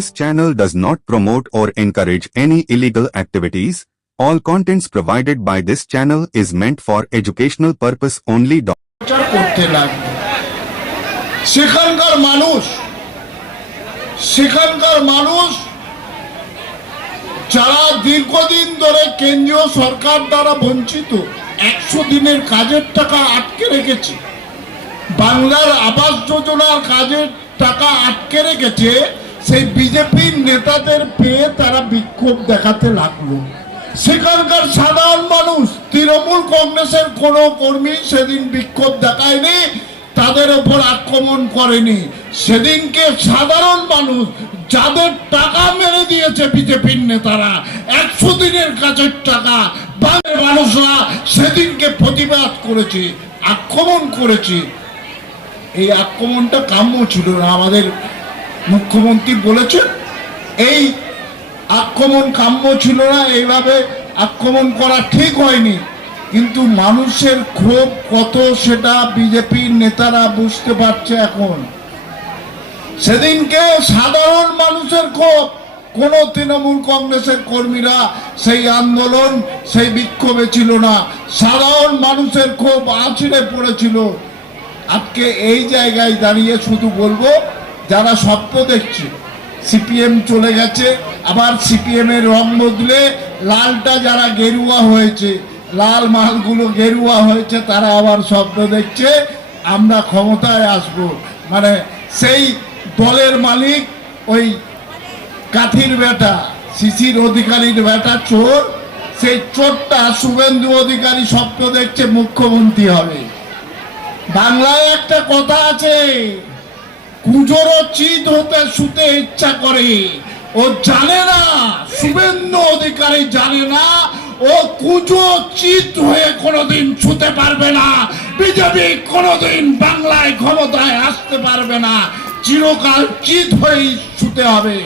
This channel does not promote or encourage any illegal activities. All contents provided by this channel is meant for educational purpose only. করতে মানুষ সেখানকার মানুষ যারা দীর্ঘদিন ধরে কেন্দ্রীয় সরকার দ্বারা বঞ্চিত একশো দিনের কাজের টাকা আটকে রেখেছে বাংলার আবাস যোজনার কাজের টাকা আটকে রেখেছে সেই বিজেপির নেতাদের পেয়ে তারা বিক্ষোভ দেখাতে লাগল। সেখানকার সাধারণ মানুষ, তৃণমূল কংগ্রেসের কোনো কর্মী সেদিন বিক্ষোভ দেখায়নি, তাদের ওপর আক্রমণ করেনি। সেদিনকে সাধারণ মানুষ যাদের টাকা মেরে দিয়েছে বিজেপির নেতারা, একশো দিনের কাজের টাকা মানুষরা সেদিনকে প্রতিবাদ করেছে, আক্রমণ করেছে। এই আক্রমণটা কাম্য ছিল না, আমাদের মুখ্যমন্ত্রী বলেছেন, এই আক্রমণ কাম্য ছিল না, এইভাবে আক্রমণ করা ঠিক হয়নি। কিন্তু মানুষের ক্ষোভ কত সেটা বিজেপির নেতারা বুঝতে পারছে এখন। সেদিনকে সাধারণ মানুষের ক্ষোভ, কোন তৃণমূল কংগ্রেসের কর্মীরা সেই আন্দোলন, সেই বিক্ষোভে ছিল না। সাধারণ মানুষের ক্ষোভ আছড়ে পড়েছিল। আজকে এই জায়গায় দাঁড়িয়ে শুধু বলব যারা স্বপ্ন দেখছে, সিপিএম চলে গেছে, আবার সিপিএম এর রং বদলে লালটা যারা গেরুয়া হয়েছে, লাল মালগুলো গেরুয়া হয়েছে, তারা আবার স্বপ্ন দেখছে, আমরা ক্ষমতায় আসব। মানে সেই দলের মালিক ওই কাঠির বেটা, শিশির অধিকারীর বেটা চোর, সেই চোরটা শুভেন্দু অধিকারী স্বপ্ন দেখছে, মুখ্যমন্ত্রী হবে। বাংলায় একটা কথা আছে কুজোরও চিত হতে শুতে ইচ্ছা করে। ও জানে না, শুভেন্দু অধিকারী জানে না, ও কুজো চিত হয়ে কোনোদিন ছুতে পারবে না। বিজেপি কোনোদিন বাংলায় ক্ষমতায় আসতে পারবে না। চিরকাল চিত হয়েই ছুতে হবে।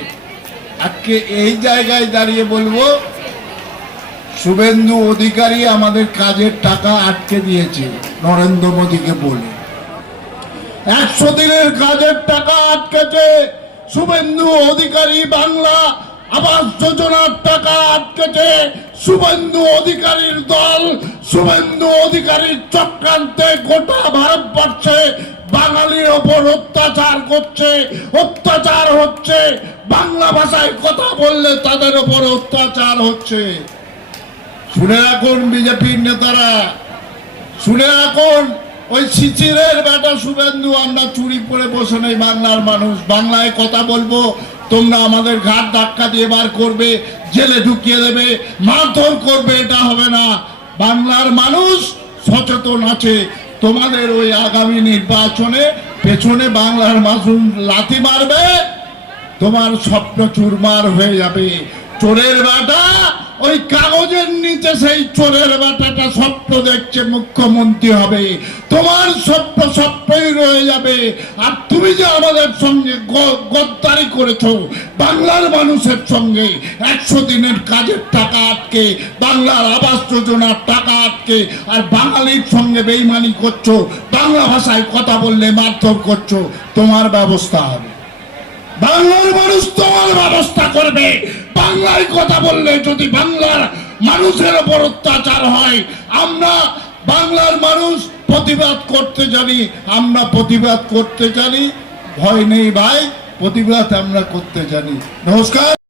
আজকে এই জায়গায় দাঁড়িয়ে বলব, শুভেন্দু অধিকারী আমাদের কাজের টাকা আটকে দিয়েছে, নরেন্দ্র মোদীকে বলে। একশো দিনের কাজের টাকা আটকেছে। শুভেন্দু অধিকারী বাংলা আবাস যোজনার টাকা আটকেছে। শুভেন্দু অধিকারীর দল, শুভেন্দু অধিকারীর চক্রান্তে গোটা ভারতবর্ষে বাঙালির ওপর অত্যাচার করছে, অত্যাচার হচ্ছে। বাংলা ভাষায় কথা বললে তাদের ওপর অত্যাচার হচ্ছে। শুনে রাখুন বিজেপির নেতারা। শুনে রাখুন। ওই শিশিরের বেটা শুভেন্দু, আমরা চুরি করে বসে নেই বাংলার মানুষ। বাংলায় কথা বলব, তোমরা আমাদের ঘাট ধাক্কা দিয়ে বার করবে, জেলে ঢুকিয়ে দেবে, মারধর করবে, এটা হবে না। বাংলার মানুষ সচেতন আছে, তোমাদের ওই আগামী নির্বাচনে পেছনে বাংলার মানুষ লাথি মারবে, তোমার স্বপ্ন চুরমার হয়ে যাবে। চোরের বাটা ওই কাগজের নিচে সেই চোরের বাটাটা স্বপ্ন দেখছে, মুখ্যমন্ত্রী হবে। তোমার স্বপ্ন স্বপ্নই রয়ে যাবে। আর তুমি যে আমাদের সঙ্গে গদ্দারি করেছ, বাংলার মানুষের সঙ্গে একশো দিনের কাজের টাকা আটকে, বাংলার আবাস যোজনার টাকা আটকে, আর বাঙালির সঙ্গে বেইমানি করছ, বাংলা ভাষায় কথা বললে মারধর করছ, তোমার ব্যবস্থা হবে। বাংলার মানুষ তোমার ব্যবস্থা করবে। বাংলায় কথা বললে যদি বাংলার মানুষের ওপর অত্যাচার হয়, আমরা বাংলার মানুষ প্রতিবাদ করতে জানি, আমরা প্রতিবাদ করতে জানি। ভয় নেই ভাই, প্রতিবাদ আমরা করতে জানি। নমস্কার।